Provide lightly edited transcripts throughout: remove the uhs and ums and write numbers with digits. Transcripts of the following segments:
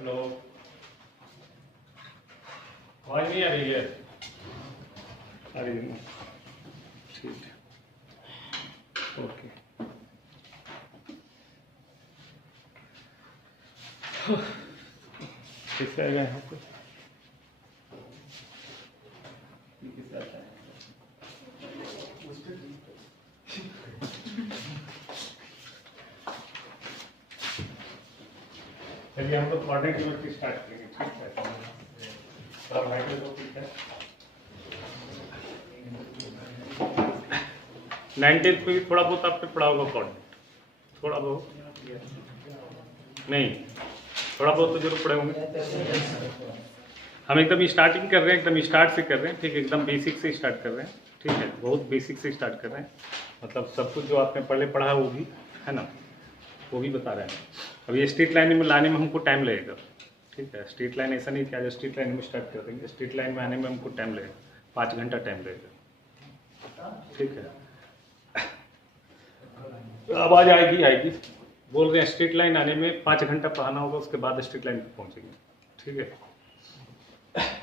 Hello, आवाज नहीं आ रही है? आ रही है ना? ठीक है, ओके। किससे आएगा यहाँ पे? चलिए हम लोग मॉडर्न ज्योमेट्री स्टार्ट करेंगे, ठीक है? थोड़ा भाई तो ठीक है। 19th में भी थोड़ा बहुत आपने पढ़ा होगा कोऑर्डिनेट, थोड़ा बहुत नहीं, थोड़ा बहुत तो जरूर पढ़े होंगे। हम एकदम स्टार्टिंग कर रहे हैं, एकदम स्टार्ट से कर रहे हैं, ठीक है? एकदम बेसिक से स्टार्ट कर रहे हैं, ठीक है? बहुत बेसिक से स्टार्ट कर रहे हैं, मतलब सब कुछ जो आपने पहले पढ़ा वो भी है ना, वो भी बता रहे हैं। अब ये स्ट्रेट लाइन में लाने में हमको टाइम लगेगा, ठीक है? स्ट्रेट लाइन ऐसा नहीं कि आज स्ट्रेट लाइन में स्टार्ट कर देंगे, स्ट्रेट लाइन में आने में हमको टाइम लगेगा, 5 घंटा टाइम लगेगा, ठीक है? आवाज आएगी, बोल रहे हैं स्ट्रेट लाइन आने में 5 घंटा पढ़ाना होगा, उसके बाद स्ट्रेट लाइन पे पहुंचेंगे, ठीक है?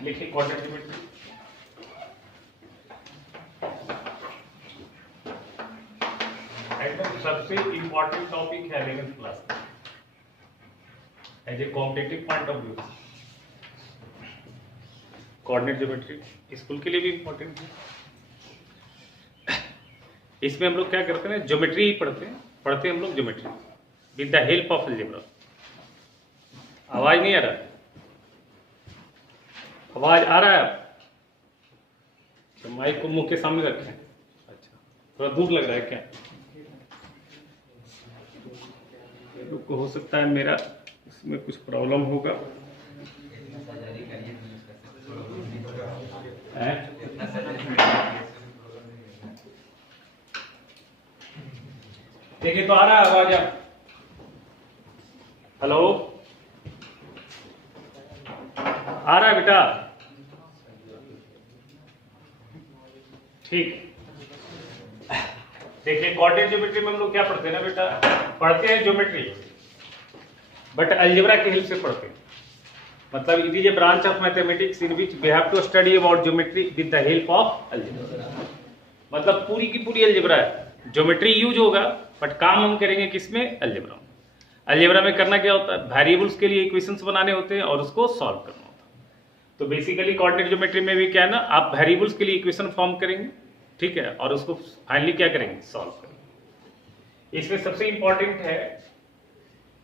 लिखिए कोऑर्डिनेट ज्योमेट्री। एकदम सबसे इंपॉर्टेंट टॉपिक है 11th क्लास का, as a competitive point of view. Coordinate geometry school के लिए भी इंपॉर्टेंट है। इसमें हम लोग क्या करते हैं, ज्योमेट्री ही पढ़ते हैं हम लोग geometry with the help of algebra. आवाज नहीं आ रहा है? आवाज आ रहा है? तो माइक को मुंह के सामने रखें। अच्छा, थोड़ा दूर लग रहा है क्या? रुको, हो सकता है मेरा इसमें कुछ प्रॉब्लम होगा। देखिए तो आ रहा है आवाज आप? हेलो, आ रहा है बेटा? ठीक। देखिए कोऑर्डिनेट ज्योमेट्री में हम लोग क्या पढ़ते हैं ना बेटा, पढ़ते हैं ज्योमेट्री बट अलजेब्रा की हेल्प से पढ़ते हैं। मतलब it is a branch of mathematics in which we have to study about geometry with the help of algebra. मतलब पूरी की पूरी अलजेब्रा है, ज्योमेट्री यूज होगा बट काम हम करेंगे किसमें? अलजेब्रा में। अलजेब्रा में करना क्या होता है, वेरिएबल्स के लिए इक्वेशंस बनाने होते हैं और उसको सॉल्व करना होता है। तो बेसिकली कोऑर्डिनेट ज्योमेट्री में भी क्या है ना, आप वेरिएबल्स के लिए इक्वेशन फॉर्म करेंगे, ठीक है? और उसको फाइनली क्या करेंगे? सॉल्व करेंगे। इसमें सबसे इंपॉर्टेंट है,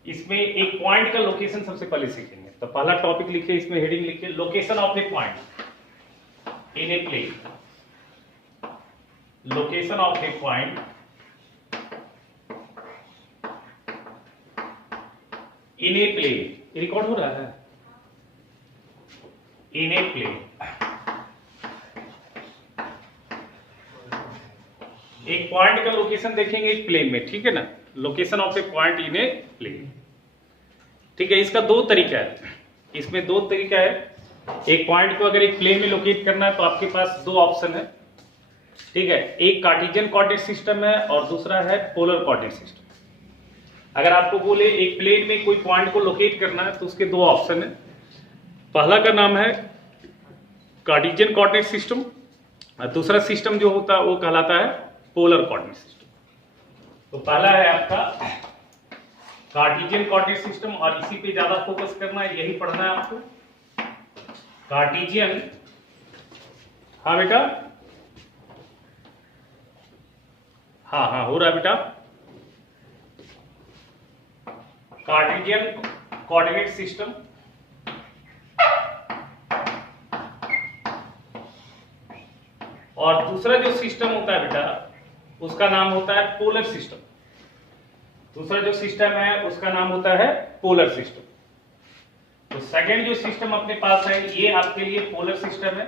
इसमें एक पॉइंट का लोकेशन सबसे पहले सीखेंगे। तो पहला टॉपिक लिखिए, इसमें हेडिंग लिखिए, location of a point in a plane. Location of a point in a plane. Record हो रहा है? इन ए प्लेन, एक पॉइंट का लोकेशन देखेंगे एक प्लेन में, ठीक है ना? Location of a point in a plane, ठीक है? इसका दो तरीका है, इसमें दो तरीका है। एक पॉइंट को अगर एक प्लेन में लोकेट करना है तो आपके पास दो ऑप्शन है, ठीक है? एक कार्टेशियन कोऑर्डिनेट सिस्टम है और दूसरा है पोलर कोऑर्डिनेट सिस्टम। अगर आपको बोले एक प्लेन में कोई पॉइंट को लोकेट करना है तो उसके दो ऑप्शन है। पहला का नाम है कार्टेशियन कोऑर्डिनेट सिस्टम और दूसरा सिस्टम जो होता है वो कहलाता है पोलर कोऑर्डिनेट सिस्टम। तो पहला है आपका कार्टेशियन कोऑर्डिनेट सिस्टम और इसी पे ज्यादा फोकस करना है, यही पढ़ना है आपको। कार्टेशियन, हाँ बेटा, हाँ हो रहा है बेटा। कार्टेशियन कोऑर्डिनेट सिस्टम और दूसरा जो सिस्टम होता है बेटा उसका नाम होता है पोलर सिस्टम। दूसरा जो सिस्टम है उसका नाम होता है पोलर सिस्टम। तो सेकंड जो सिस्टम अपने पास है ये आपके लिए पोलर सिस्टम है,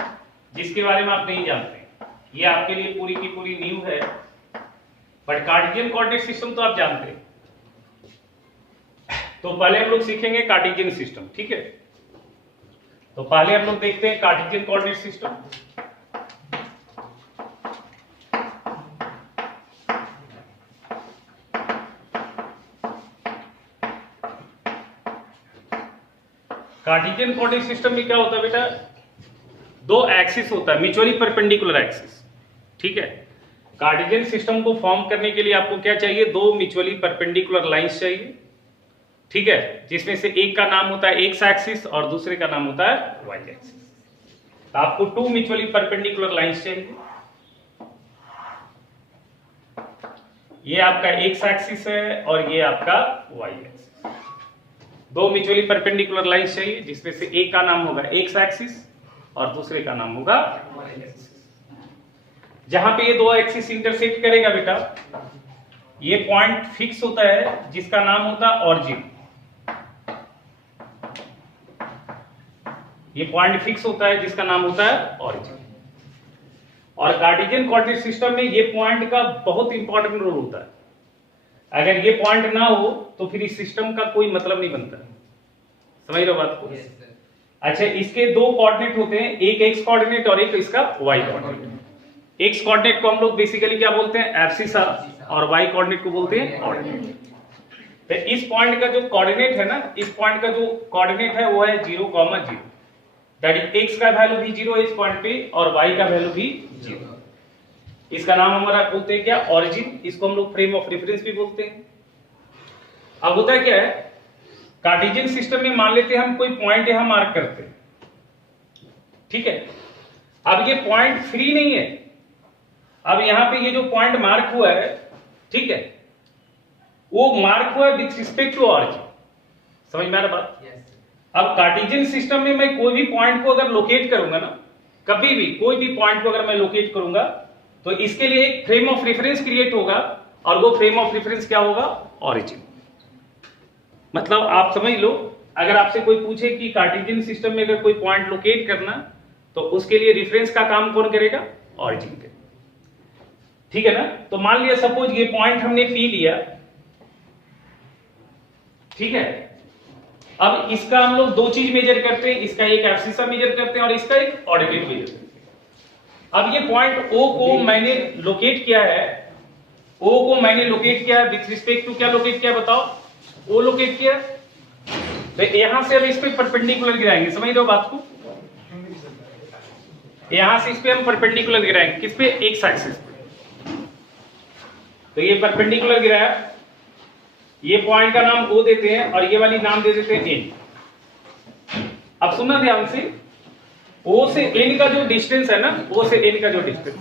जिसके बारे में आप नहीं जानते, ये आपके लिए पूरी की पूरी न्यू है। बट कार्टेशियन कोऑर्डिनेट सिस्टम तो आप जानते हैं। तो पहले हम लोग सीखेंगे कार्टेशियन सिस्टम, ठीक है? तो पहले हम लोग देखते हैं Cartesian coordinate system. Cartesian coordinate system में क्या होता है बेटा, दो एक्सिस होता है, म्यूचुअली परपेंडिकुलर एक्सिस। ठीक है, कार्टेशियन सिस्टम को फॉर्म करने के लिए आपको क्या चाहिए, दो म्यूचुअली परपेंडिकुलर लाइंस चाहिए। ठीक है, जिसमें से एक का नाम होता है एक्स एक्सिस और दूसरे का नाम होता है वाई एक्सिस। तो आपको टू म्यूचुअली परपेंडिकुलर लाइंस चाहिए। ये आपका एक्स एक्सिस है और ये आपका वाई एक्सिस। दो म्यूचुअली परपेंडिकुलर लाइंस चाहिए जिसमें से एक का नाम होगा एक्स एक्सिस और दूसरे का नाम होगा वाई एक्सिस। जहां पे ये दो एक्सिस इंटरसेक्ट करेगा बेटा, ये पॉइंट फिक्स होता है जिसका नाम होता है ऑरिजिन। ये पॉइंट फिक्स होता है जिसका नाम होता है ऑरिजिन। और कार्टेशियन कोऑर्डिनेट सिस्टम में ये पॉइंट का बहुत इंपॉर्टेंट रोल होता है। अगर ये पॉइंट ना हो तो फिर इस सिस्टम का कोई मतलब नहीं बनता। समझ रहे हो बात को? अच्छा, इसके दो कोऑर्डिनेट होते हैं, एक एक्स कोऑर्डिनेट और एक इसका वाई कोऑर्डिनेट। एक्स कोऑर्डिनेट को हम लोग बेसिकली क्या बोलते हैं, एब्सिसा, और वाई कोऑर्डिनेट को बोलते हैं ऑर्डिनेट। तो इस पॉइंट का जो कोऑर्डिनेट है ना, इस पॉइंट का जो कोऑर्डिनेट है वो है 0,0। दैट इज एक्स का वैल्यू भी 0 है इस पॉइंट पे और वाई का वैल्यू भी 0। इसका नाम हमारा बोलते हैं क्या, ऑरिजिन। इसको हम लोग फ्रेम ऑफ रेफरेंस भी बोलते हैं। अब होता क्या है, कार्टेशियन सिस्टम में मान लेते हैं हम कोई पॉइंट यहां मार्क करते हैं। ठीक है, अब ये पॉइंट फ्री नहीं है। अब यहां पे ये जो पॉइंट मार्क हुआ है, ठीक है, वो मार्क हुआ है विथ रिस्पेक्ट टू ऑरिजिन। समझ में आ रहा बात? अब कार्टेशियन सिस्टम में मैं कोई भी पॉइंट को अगर लोकेट करूंगा ना, कभी भी कोई भी पॉइंट को अगर मैं लोकेट करूंगा तो इसके लिए एक फ्रेम ऑफ रेफरेंस क्रिएट होगा और वो फ्रेम ऑफ रेफरेंस क्या होगा, ऑरिजिन। मतलब आप समझ लो, अगर आपसे कोई पूछे कि कार्टेशियन सिस्टम में अगर कोई पॉइंट लोकेट करना तो उसके लिए रेफरेंस का काम कौन करेगा, ऑरिजिन के। ठीक है ना? तो मान लिया सपोज ये पॉइंट हमने पी लिया, ठीक है। अब इसका हम लोग दो चीज मेजर करते हैं, इसका एक एब्सिसा मेजर करते हैं और इसका एक ऑर्डिनेट मेजर करते हैं। अब ये पॉइंट O को मैंने लोकेट किया है, O को मैंने लोकेट किया है विथ रिस्पेक्ट टू क्या लोकेट किया बताओ, O लोकेट किया। तो यहां से अब इस पे परपेंडिकुलर गिराएंगे। समझ रहे हो बात को? यहां से इस पे हम परपेंडिकुलर गिराएंगे, किस पे, एक्स एक्सिस पे। तो ये परपेंडिकुलर गिराया, ये पॉइंट का नाम O देते हैं और ये वाली नाम दे देते हैं N। अब सुनना ध्यान से, O से N का जो डिस्टेंस है ना, O से N का जो डिस्टेंस,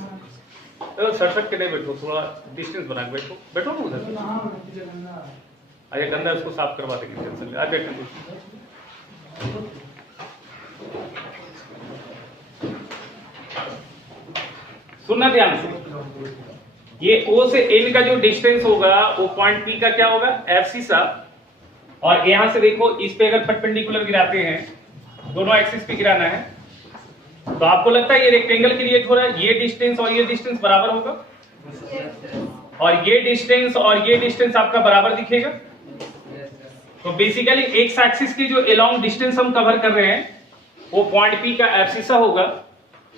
तो सड़सठ के नहीं बैठो, थोड़ा डिस्टेंस बना के बैठो, बैठो ना उधर। अरे गंदा, उसको साफ करवा देंगे, टेंशन ले। बैठो, सुनना ध्यान से, ये O से N का जो डिस्टेंस होगा वो पॉइंट P का क्या होगा, एब्सिसा। और यहां से देखो, इस पे अगर परपेंडिकुलर गिराते हैं, दोनों एक्सिस पे गिराना है, तो आपको लगता है ये रेक्टेंगल क्रिएट हो रहा है, ये डिस्टेंस और ये डिस्टेंस बराबर होगा, और ये डिस्टेंस और ये डिस्टेंस आपका बराबर दिखेगा। तो बेसिकली एक्स एक्सिस की जो अलोंग डिस्टेंस हम कवर कर रहे हैं वो पॉइंट P का एब्सिसा होगा,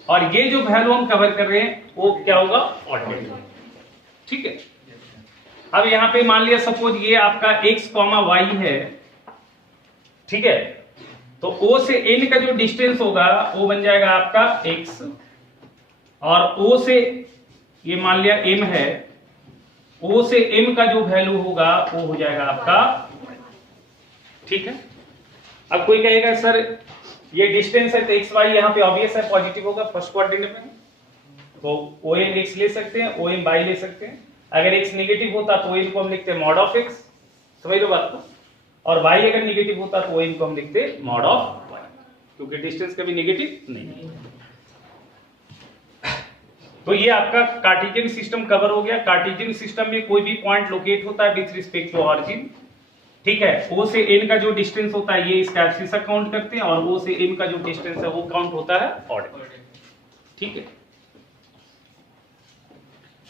और ये जो वैल्यू हम कवर कर रहे हैं वो क्या होगा, ऑर्डिनेट। ठीक है। अब यहां पे मान लिया सपोज ये आपका x, y है, ठीक है। तो O से N का जो डिस्टेंस होगा वो बन जाएगा आपका x, और O से ये मान लिया m है, O से m का जो वैल्यू होगा वो हो जाएगा आपका, ठीक है। अब कोई कहेगा सर ये डिस्टेंस है तो एक्स वाई यहाँ पे ऑब्वियस है पॉजिटिव होगा फर्स्ट क्वाड्रेंट में, तो OM x ले सकते हैं, OM y ले सकते हैं। अगर x नेगेटिव होता तो OM को हम लिखते हैं मॉड ऑफ x, समझ लो बात को, और y अगर नेगेटिव होता तो OM को हम लिखते हैं मॉड ऑफ y, क्योंकि डिस्टेंस कभी नेगेटिव नहीं है। तो ये आपका कार्टेशियन सिस्टम कवर हो गया। कार्टेशियन सिस्टम में कोई भी पॉइंट लोकेट होता है विथ रिस्पेक्ट टू ऑरिजिन, ठीक है। O से N का जो डिस्टेंस होता है ये इसका एब्सिसा काउंट करते हैं, और O से M का जो डिस्टेंस है वो काउंट होता है ऑर्डिनेट, ठीक है।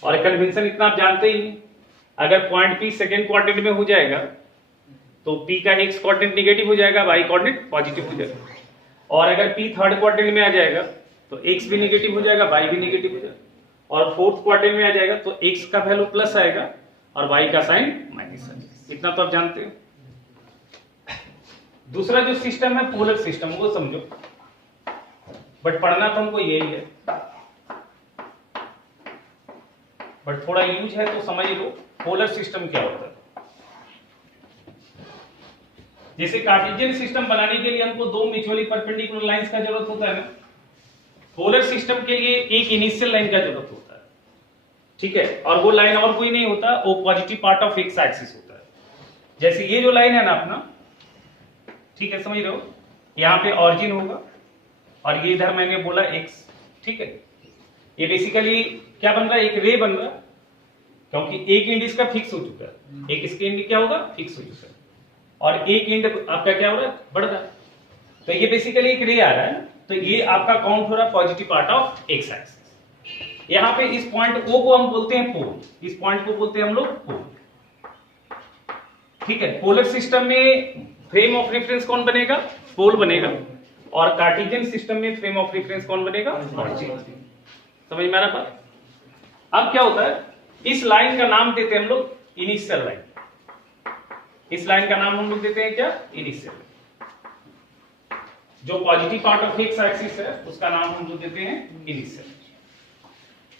और कन्वेंशन इतना आप जानते ही, अगर पॉइंट P सेकंड क्वाड्रेंट में हो जाएगा तो P का x कोऑर्डिनेट नेगेटिव हो जाएगा, y कोऑर्डिनेट पॉजिटिव हो जाएगा, और अगर P थर्ड क्वाड्रेंट में आ जाएगा तो x भी नेगेटिव हो जाएगा, y भी नेगेटिव हो जाएगा, और फोर्थ क्वाड्रेंट में आ जाएगा तो x का वैल्यू प्लस आएगा और y का साइन माइनस आएगा। इतना तो आप जानते हो। दूसरा जो सिस्टम है पोलर सिस्टम, वो समझो, बट पढ़ना तो हमको यही है, बट थोड़ा यूज है तो समझ लो पोलर सिस्टम क्या होता है। जैसे कार्टेशियन सिस्टम बनाने के लिए हमको दो म्यूचुअली परपेंडिकुलर लाइंस का जरूरत होता है ना, पोलर सिस्टम के लिए एक इनिशियल लाइन का जरूरत होता है, ठीक है, और वो लाइन और कोई नहीं होता, वो positive part of x axis होता है। जैसे ये जो लाइन है ना अपना, ठीक है, समझ रहे हो, यहाँ पे ऑरिजिन होगा और ये इधर मैंने बोला एक्स, ठीक है, ये बेसिकली क्या बन रहा है, एक रे बन रहा है, क्योंकि एक एंड इसका फिक्स हो चुका है, एक इसके एंड क्या होगा, फिक्स हो चुका है, और एक एंड आपका क्या हो रहा है, बढ़ रहा है, तो ये बेसिकली एक रे आ रहा है, तो ये आपका काउंट हो रहा है positive part of x axis. यहाँ पे इस पॉइंट ओ को हम बोलते हैं पोल, इस पॉइंट को बोलते हैं हम लोग पोल, ठीक है। पोलर सिस्टम में फ्रेम ऑफ रेफरेंस कौन बनेगा, पोल बनेगा, और कार्टेशियन सिस्टम में फ्रेम ऑफ रेफरेंस कौन बनेगा, ऑरिजिन। समझ में आ रहा बात? अब क्या होता है, इस लाइन का नाम देते हैं हम लोग इनिशियल लाइन, इस लाइन का नाम हम लोग देते हैं क्या, इनिशियल। जो positive part of x axis है उसका नाम हम लोग देते हैं इनिशियल।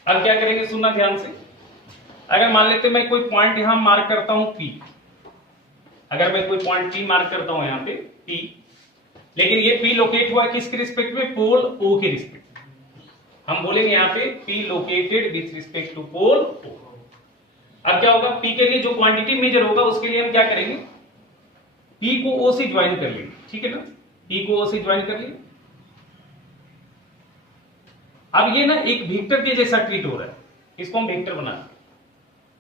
अब क्या करेंगे, सुनना ध्यान से, अगर मान लेते मैं कोई पॉइंट यहां मार्क करता हूं P, अगर मैं कोई पॉइंट P मार्क करता हूं यहां पे P, लेकिन ये P लोकेट हुआ किसके रिस्पेक्ट में, पोल O के रिस्पेक्ट, हम बोलेंगे यहाँ पे P located with respect to pole O। अब क्या होगा, P के लिए जो क्वांटिटी मेजर होगा उसके लिए हम क्या करेंगे, P को O से ज्वाइन कर लेंगे, ठीक है ना, P को O से ज्वाइन कर लेंगे। अब ये ना एक वेक्टर के जैसा ट्रीट हो रहा है, इसको हम वेक्टर बना,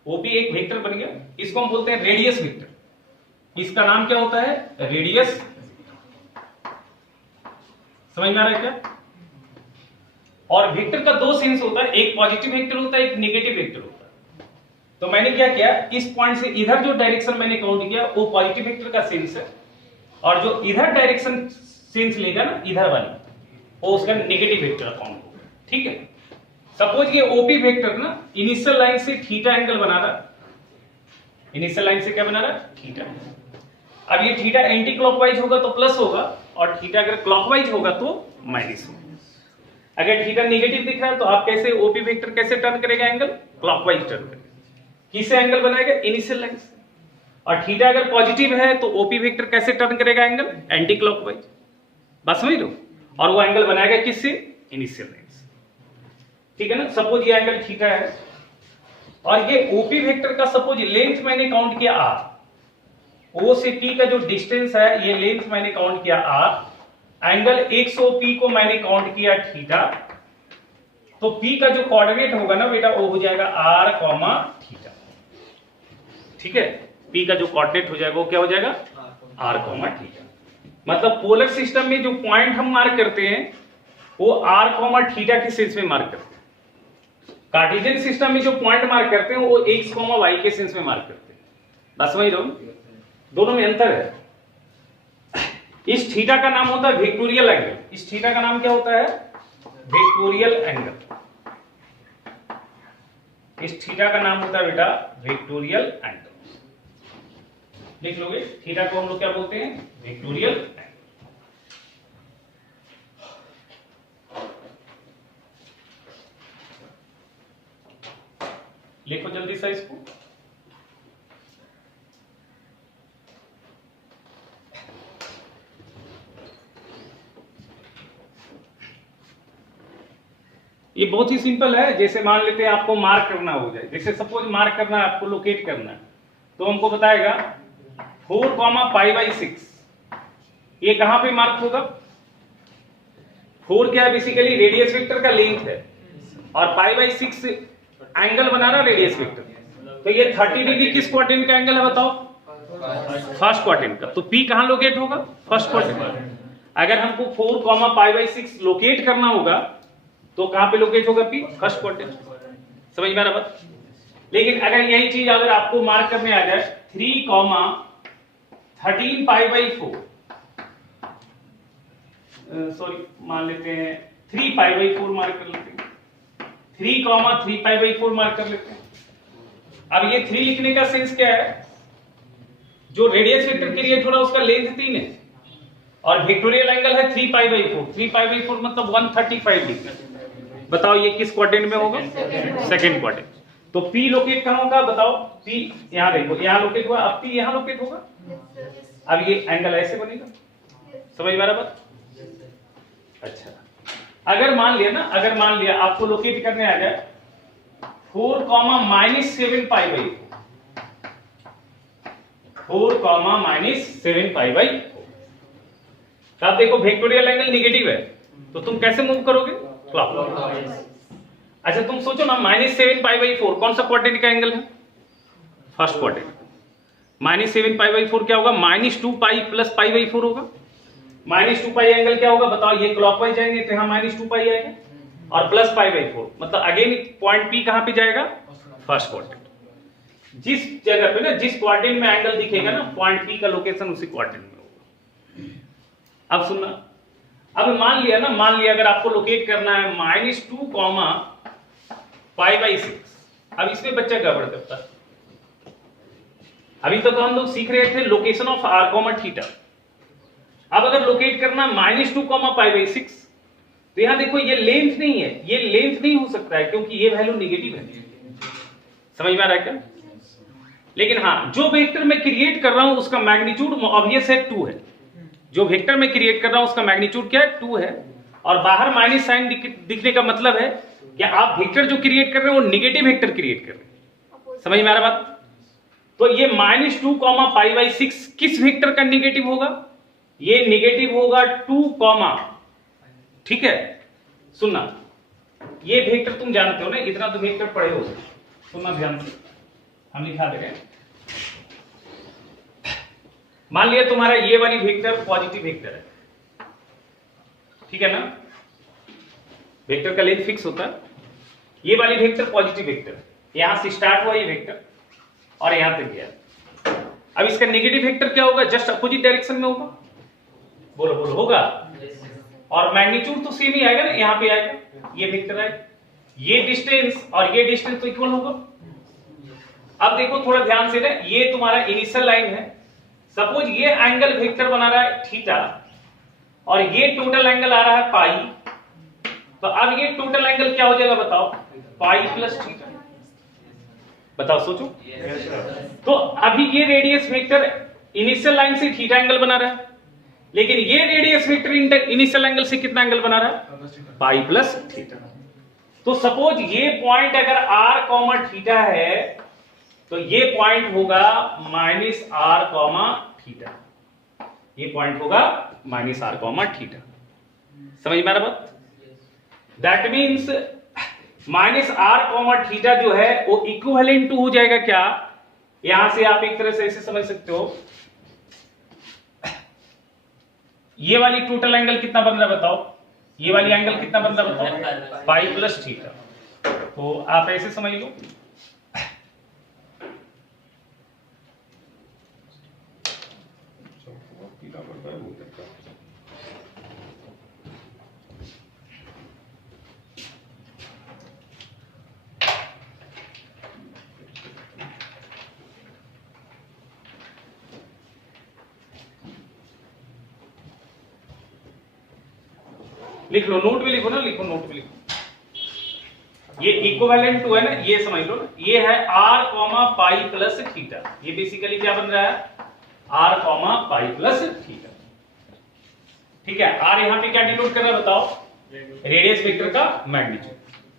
OP एक वेक्टर बन गया, इसको हम बोलते हैं रेडियस वेक्टर, इसका नाम क्या होता है, रेडियस। समझ में आ रहा है क्या? और वेक्टर का दो सेंस होता है, एक पॉजिटिव वेक्टर होता है, एक नेगेटिव वेक्टर होता है। तो मैंने क्या किया, इस पॉइंट से इधर जो डायरेक्शन मैंने काउंट किया वो पॉजिटिव वेक्टर का सेंस है, और जो इधर डायरेक्शन सेंस लेगा ना इधर वाली, वो उसका नेगेटिव वेक्टर काउंट होगा, ठीक है। सपोज ये ओपी वेक्टर ना इनिशियल लाइन से थीटा एंगल बना रहा, इनिशियल लाइन से क्या बना रहा, थीटा। अब ये थीटा एंटी क्लॉकवाइज होगा तो प्लस होगा, और थीटा अगर क्लॉकवाइज होगा तो माइनस होगा। अगर थीटा नेगेटिव दिख रहा है तो आप कैसे ओपी वेक्टर कैसे टर्न करेगा एंगल, क्लॉकवाइज टर्न करेगा। किससे एंगल बनाएगा, इनिशियल लाइन से। और थीटा अगर पॉजिटिव है तो ओपी वेक्टर कैसे टर्न करेगा एंगल, एंटी क्लॉकवाइज। बस समझ लो, और वो एंगल बनाएगा किससे, इनिशियल लाइन से, ठीक है ना। सपोज ये एंगल थीटा है, और ये ओपी वेक्टर का सपोज लेंथ मैंने काउंट किया r, O से P का जो डिस्टेंस है ये लेंथ मैंने काउंट किया r, एंगल XOP को मैंने काउंट किया थीटा, तो P का जो कोऑर्डिनेट होगा ना बेटा वो हो जाएगा r, थीटा, ठीक है। P का जो कोऑर्डिनेट हो जाएगा वो क्या हो जाएगा, r, थीटा। मतलब पोलर सिस्टम में जो पॉइंट हम मार्क करते हैं वो r, थीटा के सेंस में मार्क करते हैं। कार्टेशियन सिस्टम में जो पॉइंट मार्क करते हैं वो x, y के सेंस में मार्क करते हैं। बस समझ रहे हो, दोनों में अंतर है। इस थीटा का नाम होता है वेक्टोरियल एंगल, इस थीटा का नाम क्या होता है, वेक्टोरियल एंगल। इस थीटा का नाम होता है बेटा वेक्टोरियल एंगल। देख लोगे, थीटा को हम लोग क्या बोलते हैं, वेक्टोरियल एंगल। लिखो जल्दी से इसको। ये बहुत ही सिंपल है। जैसे मान लेते हैं आपको मार्क करना हो जाए, जैसे सपोज मार्क करना है, आपको लोकेट करना है, तो हमको बताएगा 4, π/6, ये कहां पे मार्क होगा। 4 क्या है, बेसिकली रेडियस वेक्टर का लेंथ है, और π/6 एंगल बना रहा रेडियस वेक्टर, तो ये 30 डिग्री किस क्वाड्रेंट का एंगल है बताओ, फर्स्ट क्वाड्रेंट का। तो P कहां लोकेट होगा, फर्स्ट क्वाड्रेंट। अगर हमको 4, π/6 लोकेट करना होगा तो कहां पे लोकेट होगा, P, फर्स्ट क्वाड्रेंट। समझ में आ रहा बात। लेकिन अगर यही चीज अगर आपको मार्क करने आ जाए 3, 13 π/4, सॉरी मान लेते हैं 3 π/4 मार्क कर लेते हैं, 3, 3 π/4 मार्क कर लेते हैं। अब ये 3 लिखने का सेंस क्या है, जो रेडियस वेक्टर के लिए थोड़ा उसका लेंथ 3 है, और वेक्टोरियल एंगल है 3π/4, 3π/4 मतलब 135 डिग्री। बताओ ये किस क्वाड्रेंट में होगा? Second quadrant. तो P लोकेट कहाँ होगा बताओ? P यहाँ देखो, यहाँ लोकेट हुआ, अब P यहाँ लोकेट होगा। अब ये एंगल ऐसे बनेगा, समझ में आ रहा बात? अच्छा, अगर मान लिया आपको लोकेट करने आ जाए 4, -7π/4, 4, -7π/4, तो आप देखो वेक्टोरियल एंगल नेगेटिव है, तो तुम कैसे मूव करोगे? क्लॉकवाइज। अच्छा तुम सोचो ना, -7π/4 कौन सा क्वाड्रेंट का एंगल है? First quadrant. -7π/4 क्या होगा? -2π + π/4 होगा। -2π एंगल क्या होगा बताओ? ये क्लॉकवाइज जाएंगे तो यहाँ -2π आएगा, और प्लस π/4 मतलब अगेन पॉइंट P कहां पे जाएगा? First quadrant. जिस जगह पे ना, जिस क्वाड्रेंट में एंगल दिखेगा ना, पॉइंट P का लोकेशन उसी क्वाड्रेंट में होगा। अब सुनना, अब मान लिया अगर आपको लोकेट करना है -2, π/6। अब इसमें बच्चा गड़बड़ करता है। अभी तक तो हम लोग सीख रहे थे लोकेशन ऑफ r, थीटा। अब अगर लोकेट करना -2, π/6, तो यहां देखो ये लेंथ नहीं है, ये लेंथ नहीं हो सकता है क्योंकि ये वैल्यू नेगेटिव है। समझ में आ रहा है क्या? लेकिन हाँ, जो वेक्टर मैं क्रिएट कर रहा हूं उसका मैग्नीट्यूड ऑब्वियस है 2 है। जो वेक्टर मैं क्रिएट कर रहा हूं उसका मैग्नीट्यूड क्या है? 2 है। और बाहर माइनस साइन दिखने का मतलब है कि आप वेक्टर जो क्रिएट कर रहे हैं वो नेगेटिव वेक्टर क्रिएट कर रहे हैं। समझ में आ रहा बात? तो ये -2, π/6 किस वेक्टर का नेगेटिव होगा? ये नेगेटिव होगा 2, ठीक है। सुनना, ये वेक्टर तुम जानते हो ना, इतना तो वेक्टर पढ़े हो। सुनना ध्यान से, हम लिखा दे रहे हैं। मान लिया तुम्हारा ये वाली वेक्टर पॉजिटिव वेक्टर है, ठीक है ना? वेक्टर का लेंथ फिक्स होता है। ये वाली वेक्टर पॉजिटिव वेक्टर है, यहां से स्टार्ट हुआ ये वेक्टर और यहां तक गया। अब इसका नेगेटिव वेक्टर क्या होगा? जस्ट अपोजिट डायरेक्शन में होगा। बोलो बोलो, होगा। और मैग्नीट्यूड तो सेम ही आएगा ना, यहां पे आएगा, ये वेक्टर आएगा, ये डिस्टेंस और ये डिस्टेंस तो इक्वल होगा। अब देखो थोड़ा ध्यान से ना, ये तुम्हारा इनिशियल लाइन है। सपोज ये एंगल वेक्टर बना रहा है थीटा और ये टोटल एंगल आ रहा है पाई, तो अब ये टोटल एंगल क्या हो जाएगा बताओ? पाई + थीटा। बताओ सोचो। तो अभी ये रेडियस वेक्टर इनिशियल लाइन से थीटा एंगल बना रहा है, लेकिन ये रेडियस वेक्टर इनिशियल एंगल से कितना एंगल बना रहा है? पाई + थीटा। तो सपोज ये पॉइंट अगर r, थीटा है तो ये पॉइंट होगा -r, थीटा। ये पॉइंट होगा -r, थीटा। समझ में आ रहा बात? दैट मीन्स -r, थीटा जो है वो इक्विवेलेंट टू हो जाएगा क्या? यहां से आप एक तरह से ऐसे समझ सकते हो, ये वाली टोटल एंगल कितना बन रहा है बताओ? ये वाली एंगल कितना बन रहा है बताओ? पाई + थीटा। तो आप ऐसे समझ लो, लिख लो, नोट में लिखो ना, लिखो नोट में लिखो। ये इक्विवेलेंट टू है ना, ये समझ लो ना, ये है r, पाई + थीटा। ये बेसिकली क्या बन रहा है? r, पाई + थीटा। ठीक है। r यहां पे क्या डिनोट कर रहा है बताओ? रेडियस वेक्टर का मैग्नीट्यूड।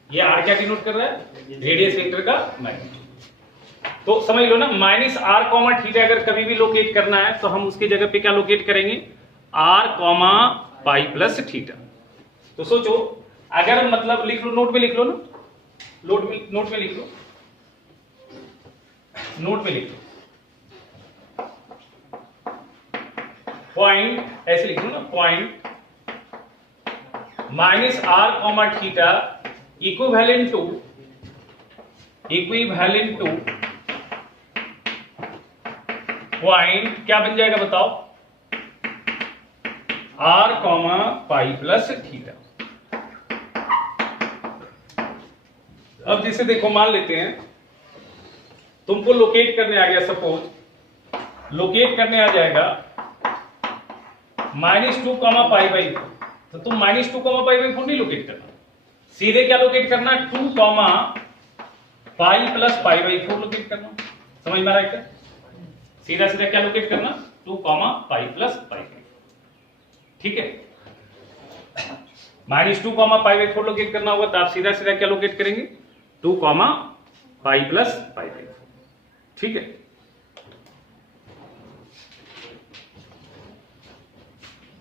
ये r क्या डिनोट कर रहा है? रेडियस वेक्टर का मैग्नीट्यूड। तो समझ लो ना, -r, थीटा अगर कभी भी लोकेट करना है तो हम उसके जगह पे क्या लोकेट करेंगे? r, पाई + थीटा। तो सोचो, अगर मतलब लिख लो, नोट में लिख लो ना, नोट में लिख लो, नोट में लिख लो, पॉइंट ऐसे लिख लो ना, point -r, theta equivalent two point क्या बन जाएगा बताओ? r, पाई + थीटा। अब जैसे देखो, मान लेते हैं तुमको लोकेट करने आ गया, सपोज लोकेट करने आ जाएगा -2, तो तुम -2, नहीं लोकेट करना, सीधे क्या लोकेट करना, 2, पाई प्लस π/4 लोकेट करना। समझ में आ रहा है क्या? सीधा सीधा क्या लोकेट करना, 2, पाई प्लस π/4। ठीक है, -2, π/4 लोकेट करना होगा तो आप सीधा सीधा क्या लोकेट करेंगे, 2, पाई प्लस π/4। ठीक है,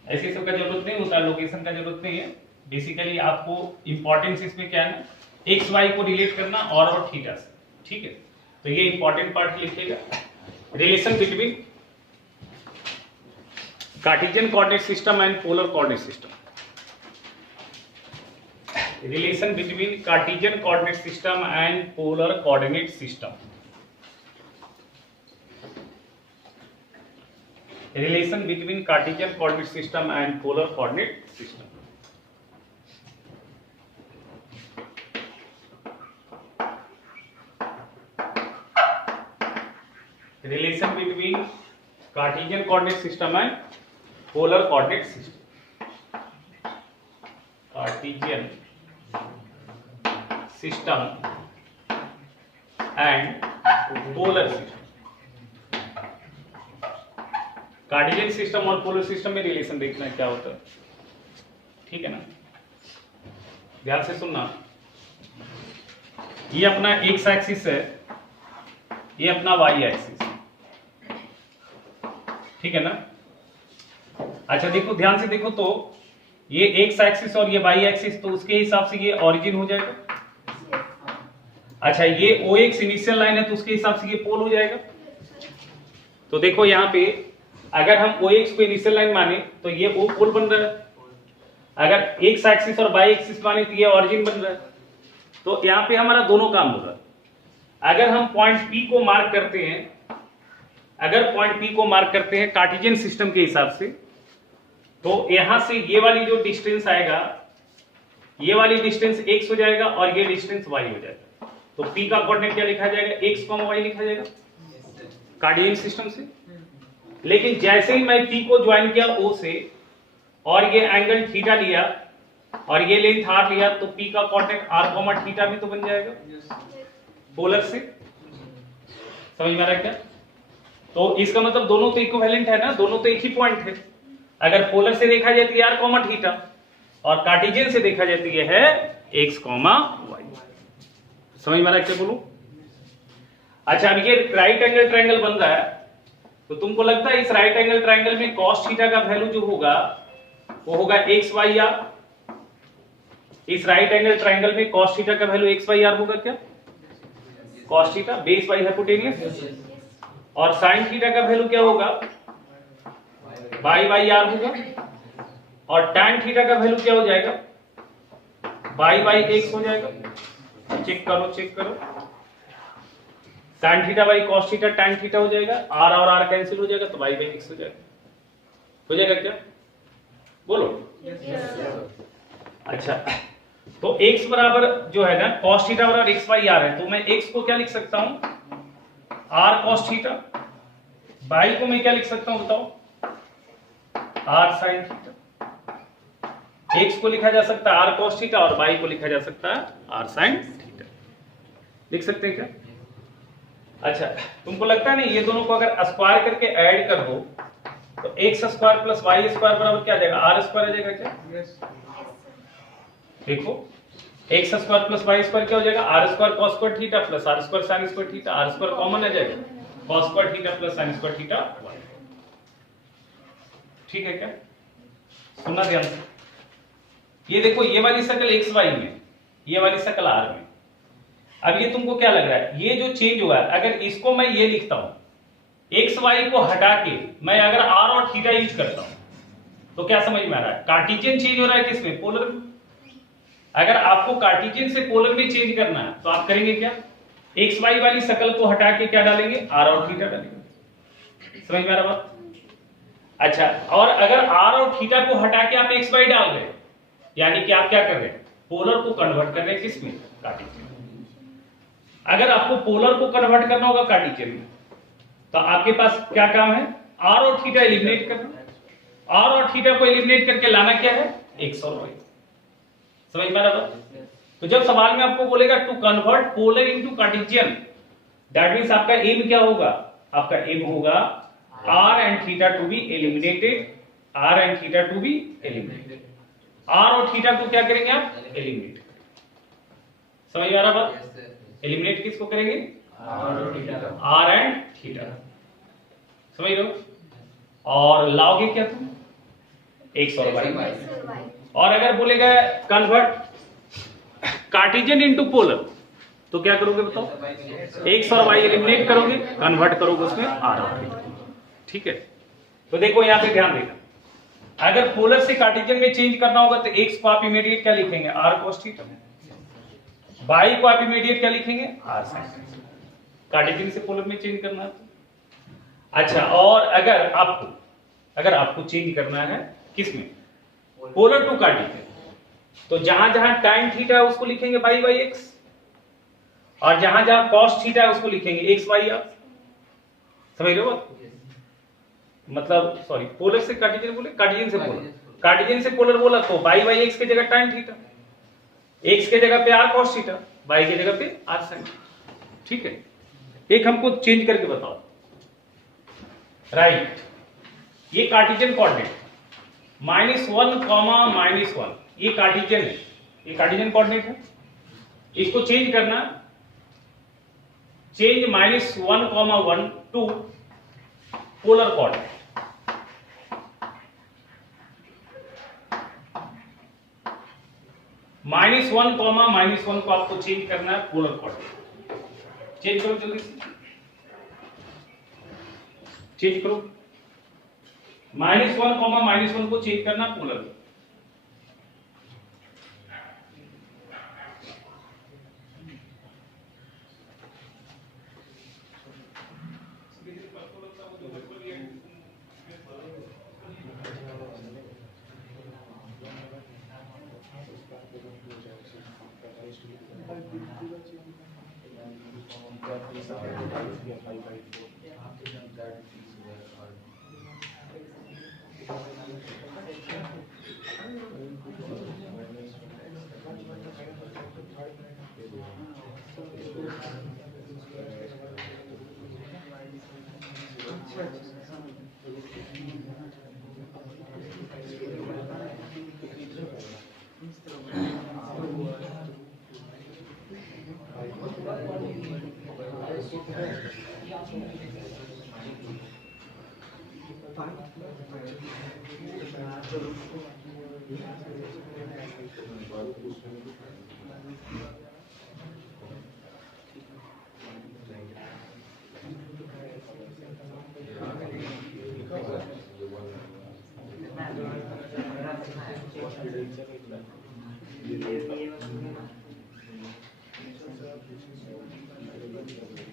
ऐसे सब का जरूरत नहीं होता, लोकेशन का जरूरत नहीं है। बेसिकली आपको इंपॉर्टेंस इसमें क्या है ना, एक्स वाई को रिलेट करना और थीटा से। ठीक है, तो ये इंपॉर्टेंट पार्ट लिखिएगा, relation between Cartesian coordinate system and polar coordinate system. Relation between Cartesian coordinate system and polar coordinate system. Relation between Cartesian coordinate system and polar coordinate system. Relation between Cartesian coordinate system and polar coordinate system. Cartesian system and polar system. Cartesian system और polar system में relation देखना है क्या होता है। ठीक है ना, ध्यान से सुनना। ये अपना एक्स एक्सिस है, ये अपना वाई एक्सिस। ठीक है ना, अच्छा देखो, ध्यान से देखो, तो ये एक्स एक्सिस और ये वाई एक्सिस, तो उसके हिसाब से ये ऑरिजिन हो जाएगा। अच्छा, ये ओ एक्स इनिशियल लाइन है, तो उसके हिसाब से ये पोल हो जाएगा। तो देखो यहाँ पे अगर हम ओ एक्स को इनिशियल लाइन माने तो ये ओ पोल बन रहा है, अगर एक्स एक्सिस और वाई एक्सिस माने तो ये ऑरिजिन बन रहा है। तो यहाँ पे हमारा दोनों काम होगा। अगर हम पॉइंट पी को मार्क करते हैं, अगर पॉइंट पी को मार्क करते हैं कार्टेशियन सिस्टम के हिसाब से, तो यहां से ये वाली जो डिस्टेंस आएगा, ये वाली डिस्टेंस एक्स हो जाएगा और ये डिस्टेंस वाई हो जाएगा। तो पी का कोऑर्डिनेट क्या लिखा जाएगा, एक्स, वाई लिखा जाएगा कार्टेशियन सिस्टम से। लेकिन जैसे ही मैं पी को ज्वाइन किया ओ से और ये एंगल थीटा लिया और ये लेंथ आर लिया, तो पी का कोऑर्डिनेट आर, थीटा भी तो बन जाएगा पोलर से। समझ में आ रहा है क्या? तो इसका मतलब दोनों तो इक्विवेलेंट है ना, दोनों तो एक ही पॉइंट है। अगर पोलर से देखा जाए तो ये आर, थीटा, और कार्टेशियन से देखा जाए तो ये है एक्स, वाई। समझ में आ रहा है क्या बोलूं? अच्छा, अब ये राइट एंगल ट्रायंगल बन रहा है, तो तुमको लगता है इस राइट एंगल ट्रायंगल में cos थीटा का वैल्यू जो होगा वो होगा एक्स वाई आर। इस राइट एंगल ट्रायंगल में cos थीटा का वैल्यू एक्स वाई आर होगा क्या? cos theta base by hypotenuse, और sin थीटा का वैल्यू क्या होगा? बाई बाई आर होगा, और tan थीटा का वैल्यू क्या हो जाएगा? बाई बाई एक्स हो जाएगा। चेक करो, चेक करो, tan theta by cos theta tan theta हो जाएगा, r और r कैंसिल हो जाएगा, तो y बाई x हो जाएगा। हो जाएगा क्या? बोलो। अच्छा, तो x बराबर जो है ना cos थीटा बराबर x बाई r है, तो मैं x को क्या लिख सकता हूं, r cos थीटा। y को मैं क्या लिख सकता हूं बताओ, r sin थीटा। x को लिखा जा सकता है r cos थीटा और y को लिखा जा सकता है r sin थीटा। लिख सकते हैं क्या? अच्छा, तुमको लगता है ना ये दोनों को अगर स्क्वायर करके ऐड कर दो तो x square plus Y square बराबर क्या आ जाएगा, आर स्क्वायर आ जाएगा क्या? देखो, X square plus Y square क्या हो जाएगा, R square cos square theta plus R square sine square theta. R square common आ जाएगा, cos square theta plus sine square theta. ठीक है क्या? सुनना ध्यान से। ये देखो, ये वाली शक्ल एक्स वाई में, ये वाली शक्ल आर में। अब ये तुमको क्या लग रहा है, ये जो चेंज हुआ है, अगर इसको मैं ये लिखता हूं, एक्स वाई को हटा के मैं अगर आर और थीटा यूज करता हूं, तो क्या समझ में आ रहा है, कार्टेशियन चेंज हो रहा है किसमें, पोलर में। अगर आपको कार्टेशियन से पोलर में चेंज करना है तो आप करेंगे क्या, एक्स वाई वाली शक्ल को हटा के क्या डालेंगे, आर और थीटा डालेंगे। समझ में आ रहा बात? अच्छा, और अगर आर और थीटा को हटा के आप एक्स वाई डाल रहे हैं, यानी कि आप क्या कर रहे हैं, पोलर को कन्वर्ट कर रहे हैं किसमें, कार्टेशियन। अगर आपको पोलर को कन्वर्ट करना होगा कार्टेशियन में, तो आपके पास क्या काम है, आर और थीटा एलिमिनेट करना। आर और थीटा को एलिमिनेट करके लाना क्या है, एक्स और वाई। समझ में आ रहा था? तो जब सवाल में आपको बोलेगा to convert polar into Cartesian, that means आपका एम क्या होगा, आपका एम होगा R and theta to be eliminated, R and theta to be eliminated. R और थीटा को क्या करेंगे आप, एलिमिनेट। समझ में आ रहा बात? एलिमिनेट किसको करेंगे, आर एंड थीटा। समझ रहे हो? और लाओगे क्या तुम, एक्स और वाई। और अगर बोलेगा कन्वर्ट कार्टेशियन इनटू पोलर, तो क्या करोगे बताओ, एक्स और वाई एलिमिनेट करोगे, कन्वर्ट करोगे उसमें आर और थीटा। ठीक है, तो देखो यहां पे ध्यान देना, अगर पोलर से कार्टेशियन में चेंज करना होगा तो एक्स को आप इमीडिएट क्या लिखेंगे, आर cos थीटा। वाई को आप इमीडिएट क्या लिखेंगे, आर sin। कार्टेशियन से पोलर में चेंज करना है। अच्छा, और अगर आपको चेंज करना है किसमें, पोलर टू कार्टेशियन, तो जहां जहां tan थीटा है उसको लिखेंगे बाई बाई एक्स, और जहां जहां cos थीटा है उसको लिखेंगे एक्स बाई आर। समझ रहे हो? मतलब सॉरी, पोलर से कार्टेशियन बोले, कार्टेशियन से पोलर, कार्टेशियन से पोलर बोला तो बाई बाई एक्स की जगह tan थीटा, एक्स के जगह पे आर cos थीटा, वाई के जगह पे आर sin। ठीक है, एक हमको चेंज करके बताओ। राइट, ये कार्टेशियन कोऑर्डिनेट -1, -1, ये कार्टेशियन है, ये कार्टेशियन कोऑर्डिनेट है। इसको चेंज करना, चेंज -1, 1 टू पोलर कोऑर्डिनेट। -1, -1 को आपको चेंज करना है पोलर कोऑर्डिनेट। चेंज करो जल्दी से, चेंज करो। -1, -1 को चेंज करना पोलर।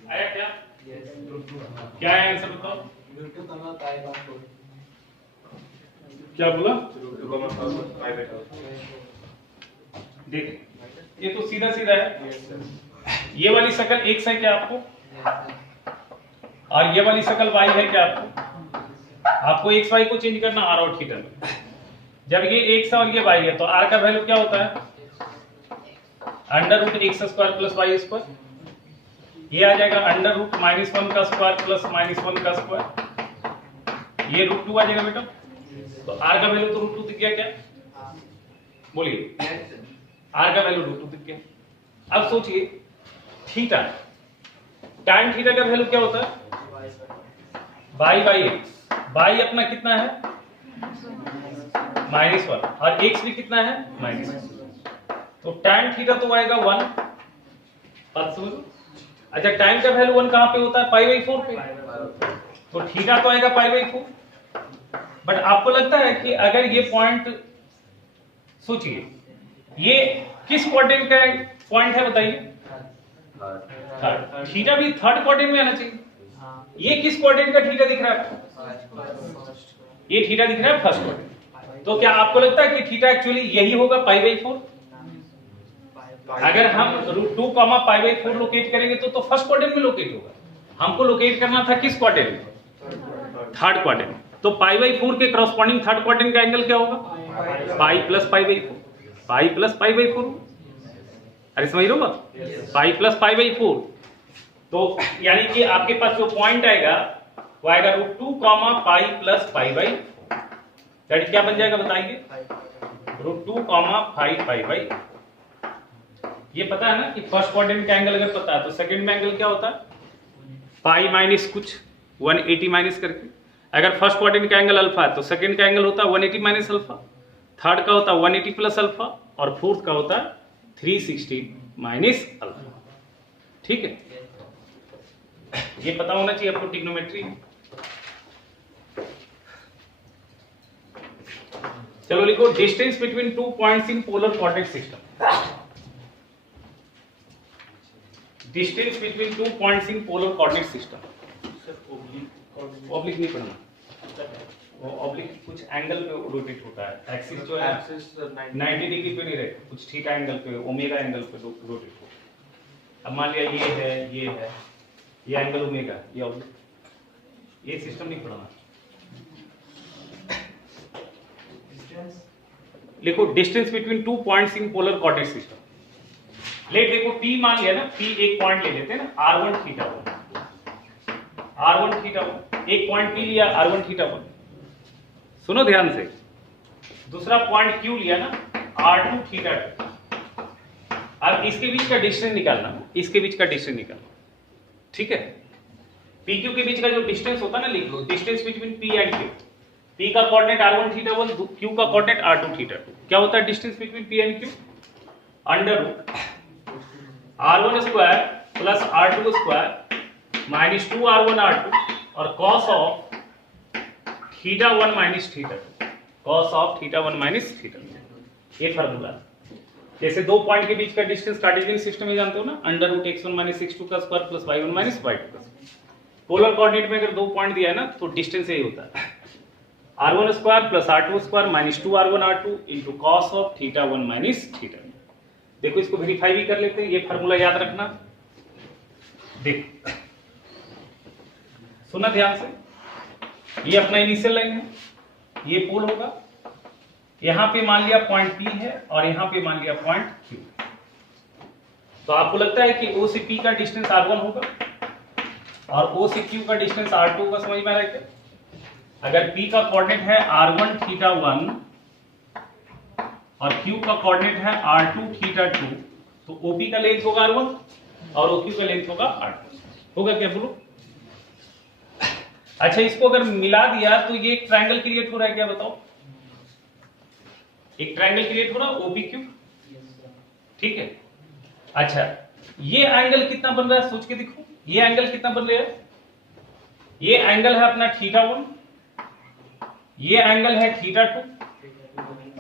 आया क्या? क्या है आंसर बताओ? क्या बोला? देखिए, ये तो सीधा सीधा है। ये वाली शक्ल एक्स है क्या आपको, और ये वाली शक्ल वाई है क्या आपको? आपको एक्स वाई को चेंज करना आर और थीटा में। जब ये एक्स और ये वाई है तो आर का वैल्यू क्या होता है, √x² + y²। ये आ जाएगा √-1 का स्क्वायर प्लस -1 का स्क्वायर, ये √2 आ जाएगा बेटा। तो r का वैल्यू तो √2 दिख गया क्या, बोलिए, r का वैल्यू √2 दिख गया। अब सोचिए थीटा, tan थीटा का वैल्यू क्या होता है, y/x। y अपना कितना है, -1, और x भी कितना है, -1। तो tan थीटा तो आएगा 1। बात समझो। अच्छा, टाइम का वैल्यू 1 कहां पे होता है, π/4 पे, तो थीटा तो आएगा π/4। बट आपको लगता है कि अगर ये पॉइंट, सोचिए ये किस क्वाड्रेंट का पॉइंट है बताइए, थर्ड। थीटा भी थर्ड क्वाड्रेंट में आना चाहिए। ये किस क्वाड्रेंट का थीटा दिख रहा है, ये थीटा दिख रहा है फर्स्ट क्वाड्रेंट। तो क्या आपको लगता है कि थीटा एक्चुअली यही होगा π/4? अगर हम √2, π/4 लोकेट करेंगे तो फर्स्ट क्वाड्रेंट में लोकेट होगा। हमको लोकेट करना था किस क्वाड्रेंट में, थर्ड क्वाड्रेंट। तो पाई बाई 4 के क्रॉसपॉन्डिंग थर्ड क्वाड्रेंट का एंगल क्या होगा? Pi plus pi by 4, pi plus pi by 4। अरे समझ रहे हो बात? Pi plus pi by 4। तो यानी कि आपके पास जो पॉइंट आएगा वो आएगा √2 pi plus pi by 4। That क्या बन जाएगा बताइए? √2 पाई पाई बाई। ये पता है ना कि फर्स्ट क्वाड्रेंट का एंगल अगर पता है तो सेकंड में एंगल क्या होता है? पाई माइनस कुछ 180 माइनस करके। अगर फर्स्ट क्वाड्रेंट का एंगल अल्फा है तो सेकंड का एंगल होता है 180 माइनस अल्फा, थर्ड का होता है 180 प्लस अल्फा और फोर्थ का होता है 360 माइनस अल्फा। ठीक है, ये पता होना चाहिए आपको ट्रिग्नोमेट्री। चलो लिखो distance between 2 points in polar coordinate system. Distance between 2 points in polar coordinate system. Oblique नहीं पढ़ना, वो ऑब्लिक कुछ एंगल पे रोटेट होता है। एक्सिस जो है 90 डिग्री पे नहीं रहता, कुछ थीटा एंगल पे, ओमेगा एंगल पे रोटेट होता है। अब मान लिया ये है, ये एंगल ओमेगा, ये ऑब्लिक, ये सिस्टम नहीं पढ़ना। लिखो distance between 2 points in polar coordinate system. Let देखो P मान लिया ना, P एक पॉइंट ले लेते हैं ना, r1 थीटा 1, r1 थीटा 1, एक पॉइंट P लिया, r1 थीटा 1। सुनो ध्यान से, दूसरा पॉइंट Q लिया ना, r2 थीटा 2। अब इसके बीच का डिस्टेंस निकालना, इसके बीच का डिस्टेंस निकालना। ठीक है, PQ के बीच का जो डिस्टेंस होता है ना, लिख लो distance between P and Q। P का कोऑर्डिनेट r1 थीटा 1, Q का कोऑर्डिनेट r2 थीटा 2। क्या होता है distance between P and Q? Under root r1 square plus r2 square minus 2r1 r2 और cos of theta 1 minus theta 2, cos of theta 1 minus theta 2। ये formula. जैसे दो point के बीच का डिस्टेंस कार्टेशियन सिस्टम में जानते हो ना, under root x1 minus x2 का square plus y1 minus y2 का स्क्वायर। पोलर कोऑर्डिनेट में अगर दो पॉइंट दिया है ना तो डिस्टेंस यही होता है, r1 square plus r2 square minus 2r1 r2 into cos of theta 1 minus theta 2। देखो इसको वेरीफाई भी कर लेते हैं, ये फार्मूला याद रखना। देखो सुना ध्यान से, ये अपना इनिशियल लाइन है, ये पोल होगा, यहां पे मान लिया पॉइंट P है और यहां पे मान लिया पॉइंट Q। तो आपको लगता है कि O से P का डिस्टेंस r1 होगा और O से Q का डिस्टेंस r2 होगा। समझ में आ रहा है क्या? अगर P का कोऑर्डिनेट है r1 थीटा 1 और Q का कोऑर्डिनेट है r2 थीटा 2, तो OP का लेंथ होगा r1 और OQ का लेंथ होगा r2। होगा क्या बोलो? अच्छा, इसको अगर मिला दिया तो ये एक ट्रायंगल क्रिएट हो रहा है, क्या बताओ? एक ट्रायंगल क्रिएट हो रहा है OPQ। ठीक है, अच्छा ये एंगल कितना बन रहा है सोच के देखो, ये एंगल कितना बन रहा है? ये एंगल है अपना थीटा 1, ये एंगल है थीटा 2,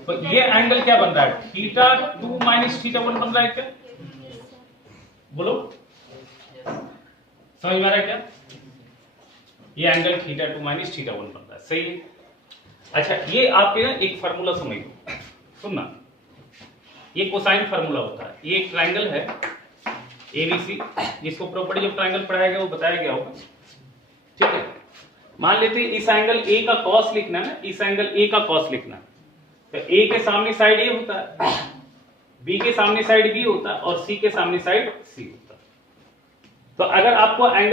तो ये एंगल क्या बन रहा है? थीटा 2 माइनस थीटा 1 बन रहा है क्या? बोलो, समझ में आ रहा है क्या? ये एंगल थीटा 2 माइनस थीटा 1 बन रहा है, सही है। अच्छा, ये आपके ना एक फार्मूला समझ लो, सुनना, ये कोसाइन फार्मूला होता है। ये एक ट्रायंगल है ABC, जिसको प्रॉपर्टी ऑफ ट्रायंगल पढ़ाया गया वो बताया गया होगा। ठीक है, मान लेते हैं इस एंगल A का कॉस लिखना है ना, इस एंगल A का कॉस लिखना है, तो A के सामने साइड A होता है, B के सामने साइड B होता है और C के सामने साइड C होता है। तो अगर आपको एंगल